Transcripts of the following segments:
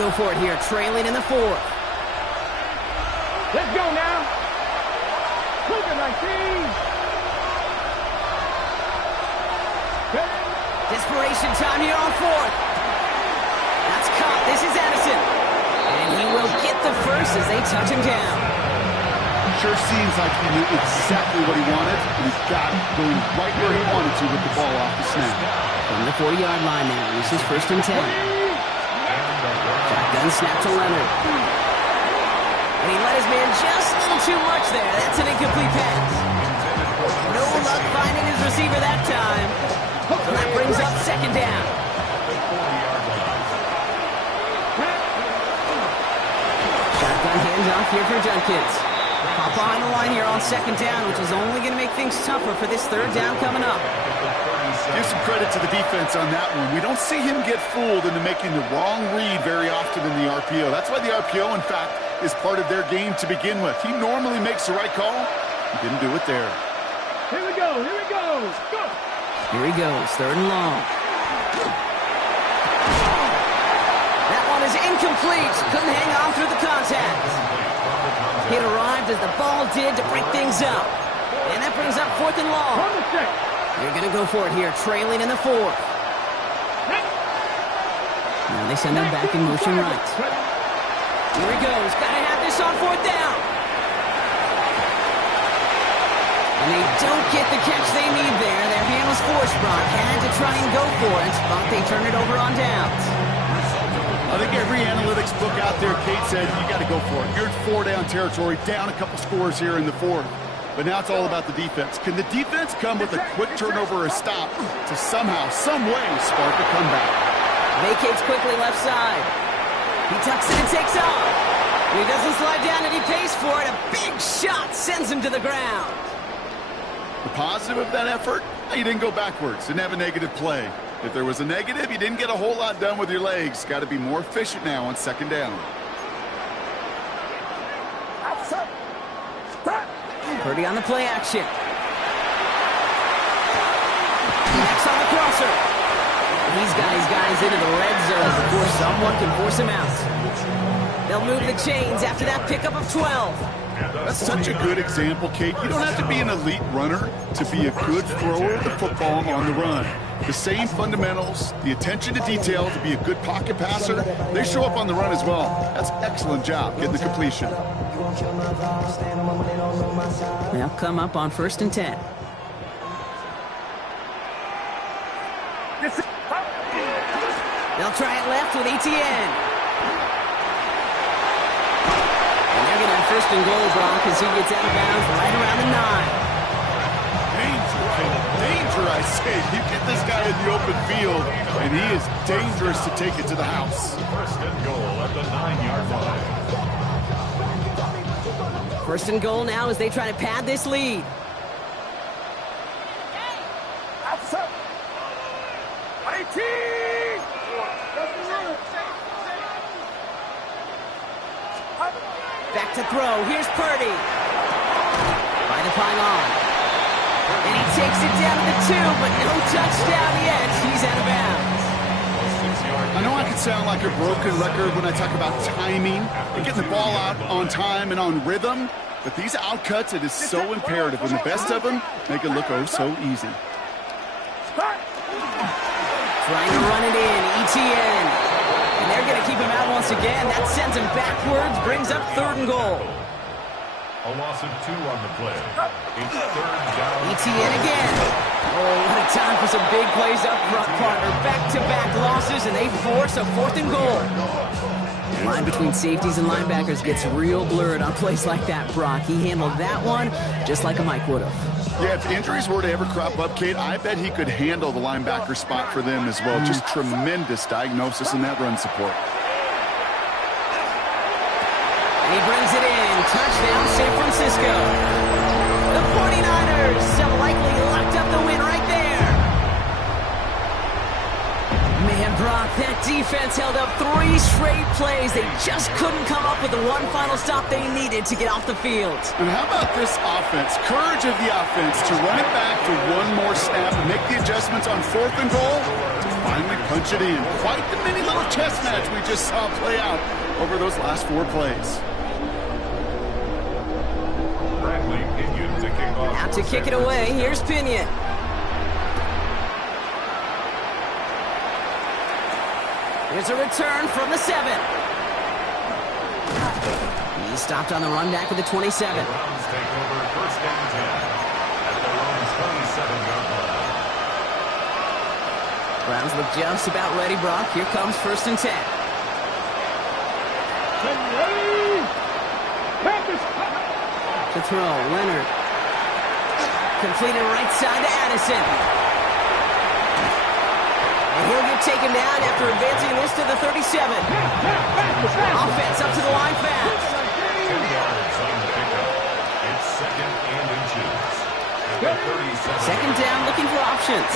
go for it here, trailing in the fourth. Let's go now. Look at my team. Desperation time here on fourth. That's caught. This is Addison. And he will get the first as they touch him down. Sure seems like he knew exactly what he wanted, and he got it going right where he wanted to with the ball off the snap. From the 40-yard line now, this is 1st and 10. Shotgun snap to Leonard. And he let his man just a little too much there. That's an incomplete pass. No luck finding his receiver that time. So that brings up 2nd down. Shotgun hands off here for Judkins. Pop behind the line here on 2nd down, which is only going to make things tougher for this 3rd down coming up. Give some credit to the defense on that one. We don't see him get fooled into making the wrong read very often in the RPO. That's why the RPO, in fact, is part of their game to begin with. He normally makes the right call. He didn't do it there. Here we go. Here we go. Go. Here he goes, 3rd and long. That one is incomplete. Couldn't hang on through the contact. It arrived as the ball did to break things up. And that brings up 4th and long. They're going to go for it here, trailing in the 4th. Now they send him back in motion right. Here he goes. Got to have this on 4th down. And they don't get the catch they need there. Their hand was forced, Brock. Had to try and go for it, but they turn it over on downs. I think every analytics book out there, Kate said, you got to go for it. You're in 4-down territory, down a couple scores here in the 4th. But now it's all about the defense. Can the defense come with a quick turnover or a stop to somehow, some way, spark a comeback? Vacates quickly left side. He tucks it and takes off. And he doesn't slide down and he pays for it. A big shot sends him to the ground. The positive of that effort, you didn't go backwards, didn't have a negative play. If there was a negative, you didn't get a whole lot done with your legs. Got to be more efficient now on 2nd down. Purdy on the play action. Next on the crosser. He's got his guys into the red zone before someone can force him out. They'll move the chains after that pickup of 12. That's such a good example, Kate. You don't have to be an elite runner to be a good thrower of the football on the run. The same fundamentals, the attention to detail to be a good pocket passer, they show up on the run as well. That's an excellent job getting the completion. They'll come up on 1st and 10. They'll try it left with Etienne. And they're going to have 1st and goal, Brock, as he gets out of bounds right around the 9. Danger, I say. You get this guy in the open field, and he is dangerous to take it to the house. 1st and goal at the 9-yard line. 1st and goal now as they try to pad this lead. Back to throw. Here's Purdy. By the pylon. And he takes it down to the 2, but no touchdown yet. He's out of bounds. I know I can sound like a broken record when I talk about timing and getting the ball out on time and on rhythm, but these outcuts, it is so imperative. When the best of them make it look oh so easy. Trying to run it in, Etienne. And they're going to keep him out once again. That sends him backwards, brings up 3rd and goal. A loss of 2 on the play. It's 3rd down. Etienne again. Oh, what a time for some big plays up front, partner. Back-to-back losses, and they force a 4th and goal. The line between safeties and linebackers gets real blurred on plays like that, Brock. He handled that one just like a Mike would have. Yeah, if injuries were to ever crop up, Kate, I bet he could handle the linebacker spot for them as well. Just tremendous diagnosis in that run support. And he brings it in. Touchdown, San Francisco. The 49ers have likely locked up the win right there. Man, Brock, that defense held up 3 straight plays. They just couldn't come up with the one final stop they needed to get off the field. And how about this offense? Courage of the offense to run it back for one more snap and make the adjustments on 4th and goal to finally punch it in. Quite the mini little chess match we just saw play out over those last 4 plays. Out to kick it away, here's Pinion. Here's a return from the 7. He stopped on the run back at the 27. The Browns take over first and 10 at their own 27-yard line. Browns look just about ready, Brock. Here comes first and 10. To throw, Leonard. Completed right side to Addison. And he'll get taken down after advancing this to the 37. Offense up to the line fast. 10 yards on the pickup. It's second and inches. At the 37. Second down, looking for options.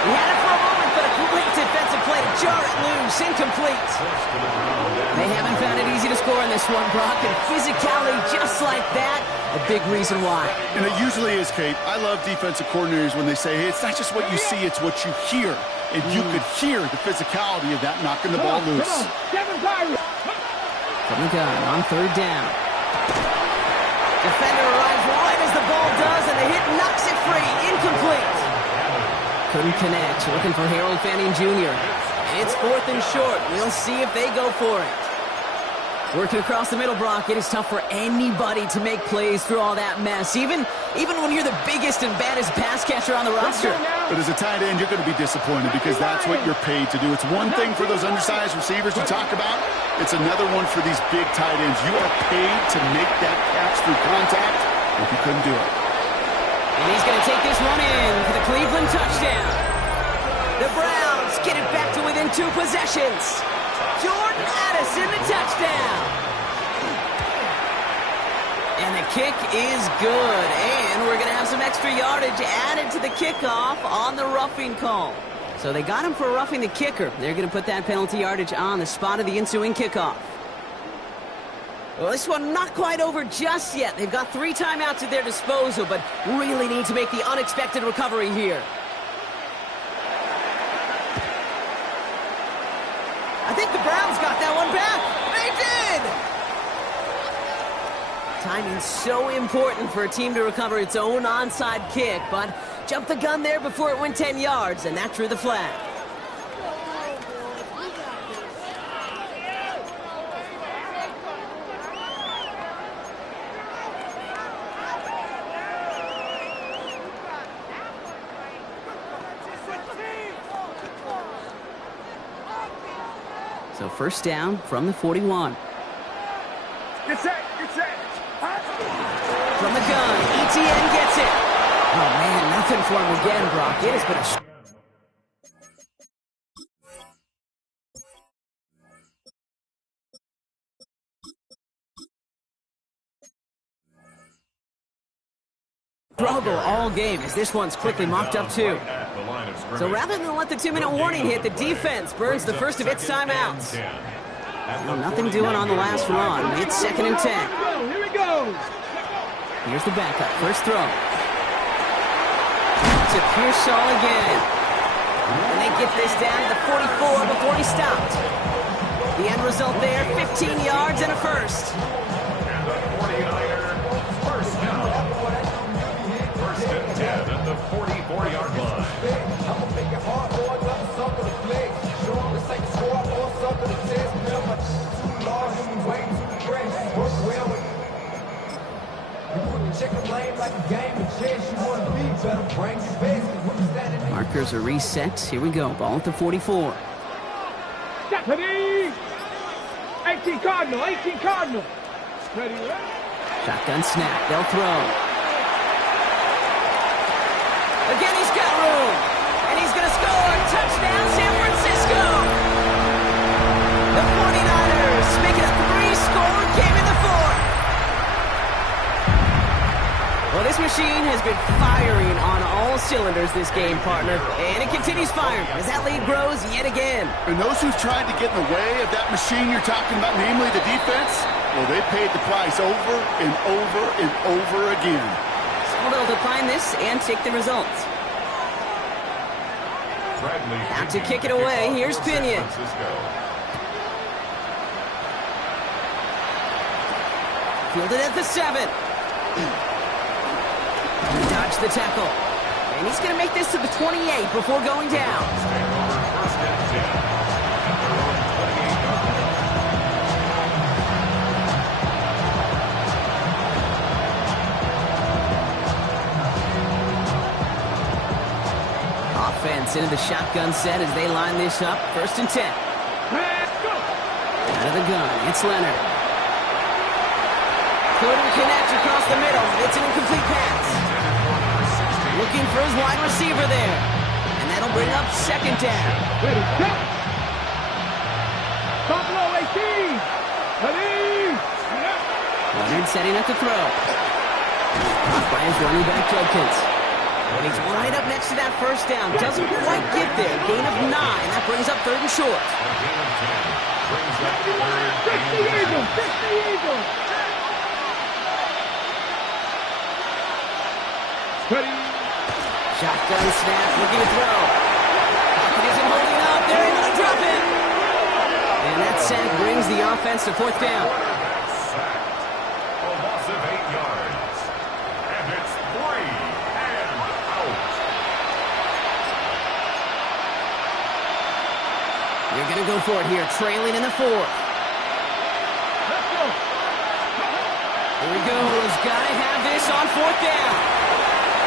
He had it for a moment, but a great defensive play to jar it loose. Incomplete. They haven't found it easy to score in this one, Brock, and physicality just like that, a big reason why. And it usually is, Kate. I love defensive coordinators when they say, hey, it's not just what you see, it's what you hear. And you could hear the physicality of that knocking the ball loose. From the gun on third down. Defender arrives right as the ball does, and the hit knocks it free. Incomplete. Couldn't connect. Looking for Harold Fanning Jr. It's fourth and short. We'll see if they go for it. Working across the middle, Brock, it is tough for anybody to make plays through all that mess, even when you're the biggest and baddest pass catcher on the roster. But as a tight end, you're going to be disappointed because that's what you're paid to do. It's one thing for those undersized receivers to talk about. It's another one for these big tight ends. You are paid to make that catch through contact if you couldn't do it. And he's going to take this one in for the Cleveland touchdown. The Browns get it back to within 2 possessions. Jordan Addison, the touchdown. And the kick is good. And we're going to have some extra yardage added to the kickoff on the roughing call. So they got him for roughing the kicker. They're going to put that penalty yardage on the spot of the ensuing kickoff. Well, this one not quite over just yet. They've got 3 timeouts at their disposal, but really need to make the unexpected recovery here. I think the Browns got that one back. They did! Timing's so important for a team to recover its own onside kick, but jumped the gun there before it went 10 yards, and that drew the flag. So first down from the 41. Get set, get set. From the gun, ETN gets it. Oh, man, nothing for him again, Brock. It has been a struggle all game as this one's quickly mocked up too. So rather than let the 2-minute warning hit, the defense burns the first of its timeouts. Well, nothing doing on the last run. It's second and 10. Here he goes. Here's the backup. First throw. To Pearsall again. And they get this down to the 44 before he stopped. The end result there, 15 yards and a first. And the 49er first down. First and 10 at the 44-yard line. Markers are reset. Here we go. Ball at the 44. Deputy! 18 Cardinal, 18 Cardinal. Ready, Shotgun snap. They'll throw. Again, he's got room. And he's going to score. Touchdown, San Francisco. The 49ers make it a 3-score game in the 4th. Well, this machine has been firing on all cylinders this game, partner. And it continues firing as that lead grows yet again. And those who've tried to get in the way of that machine you're talking about, namely the defense, well, they paid the price over and over and over again. So they'll decline this and take the results. Out to kick it away. Here's Pinion. Fielded at the 7. Dodged the tackle. And he's going to make this to the 28 before going down. Offense into the shotgun set as they line this up. 1st and 10. Out of the gun, it's Leonard. Couldn't connect across the middle. It's an incomplete pass. Looking for his wide receiver there. And that'll bring up 2nd down. Ready, go! Top low, 18! Ready! Leonard setting up to throw. Off by his running back, Judkins. And he's right up next to that 1st down. Doesn't quite get there. Gain of 9. That brings up 3rd and short. 50 Eagles! 50 Eagles! Ready! Shotgun snap, looking to throw. Pocket isn't holding up. They're able to drop it. And that sack brings the offense to 4th down. A loss of 8 yards. And it's 3 and out. You're going to go for it here, trailing in the 4th. Let's go! Here he goes. Got to have this on 4th down.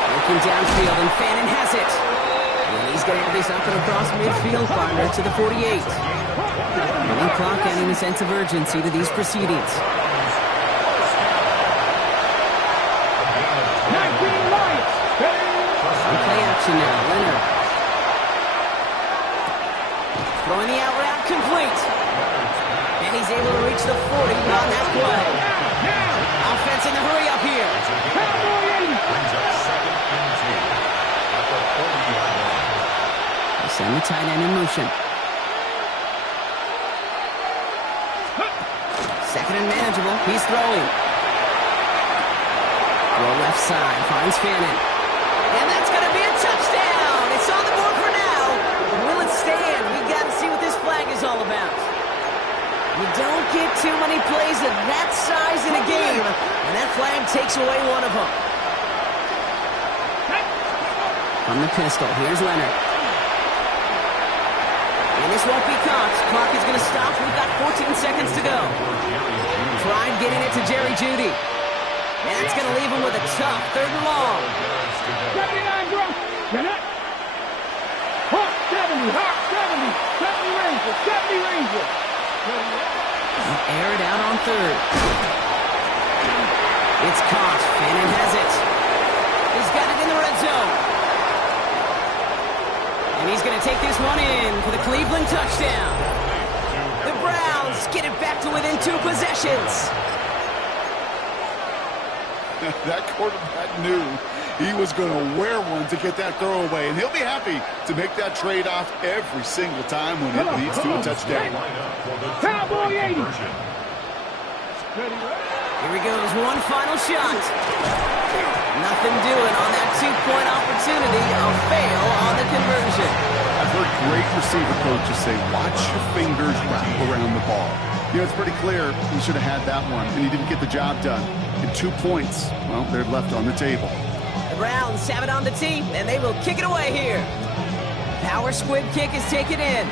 Looking downfield, and Fannin has it. And he's going to have this up and across midfield, partner, to the 48. Running clock adding a sense of urgency to these proceedings. 19 Lions! On play action now, Leonard. Throwing the out route complete. And he's able to reach the 40 on that play. Offense in the hurry up here. Brings up 2nd and 2 at the 40-yard line. They send the tight end in motion. 2nd and manageable. He's throwing. Throw left side. Finds Fannin. And that's going to be a touchdown. It's on the board for now. Will it stand? We got to see what this flag is all about. You don't get too many plays of that size in a game, and that flag takes away one of them. From the pistol, here's Leonard. And this won't be caught. Clock is going to stop. We've got 14 seconds to go. Tried getting it to Jerry Jeudy. And that's going to leave him with a tough 3rd and long. 79, bro! You're not... Hawk 70, Hawk 70, 70 Ranger, 70 Ranger. Air it out on 3rd. It's caught. Fannin has it. He's got it in the red zone. And he's going to take this one in for the Cleveland touchdown. The Browns get it back to within 2 possessions. That quarterback knew he was going to wear one to get that throw away, and he'll be happy to make that trade-off every single time when it leads to a touchdown. Cowboy 80. Here he goes, one final shot. Nothing doing on that 2-point opportunity. A fail on the conversion. I've heard great receiver coaches say, watch your fingers wrap around the ball. You know, it's pretty clear he should have had that one, and he didn't get the job done. And 2 points, well, they're left on the table. The Browns have it on the tee, and they will kick it away here. Power squib kick is taken in.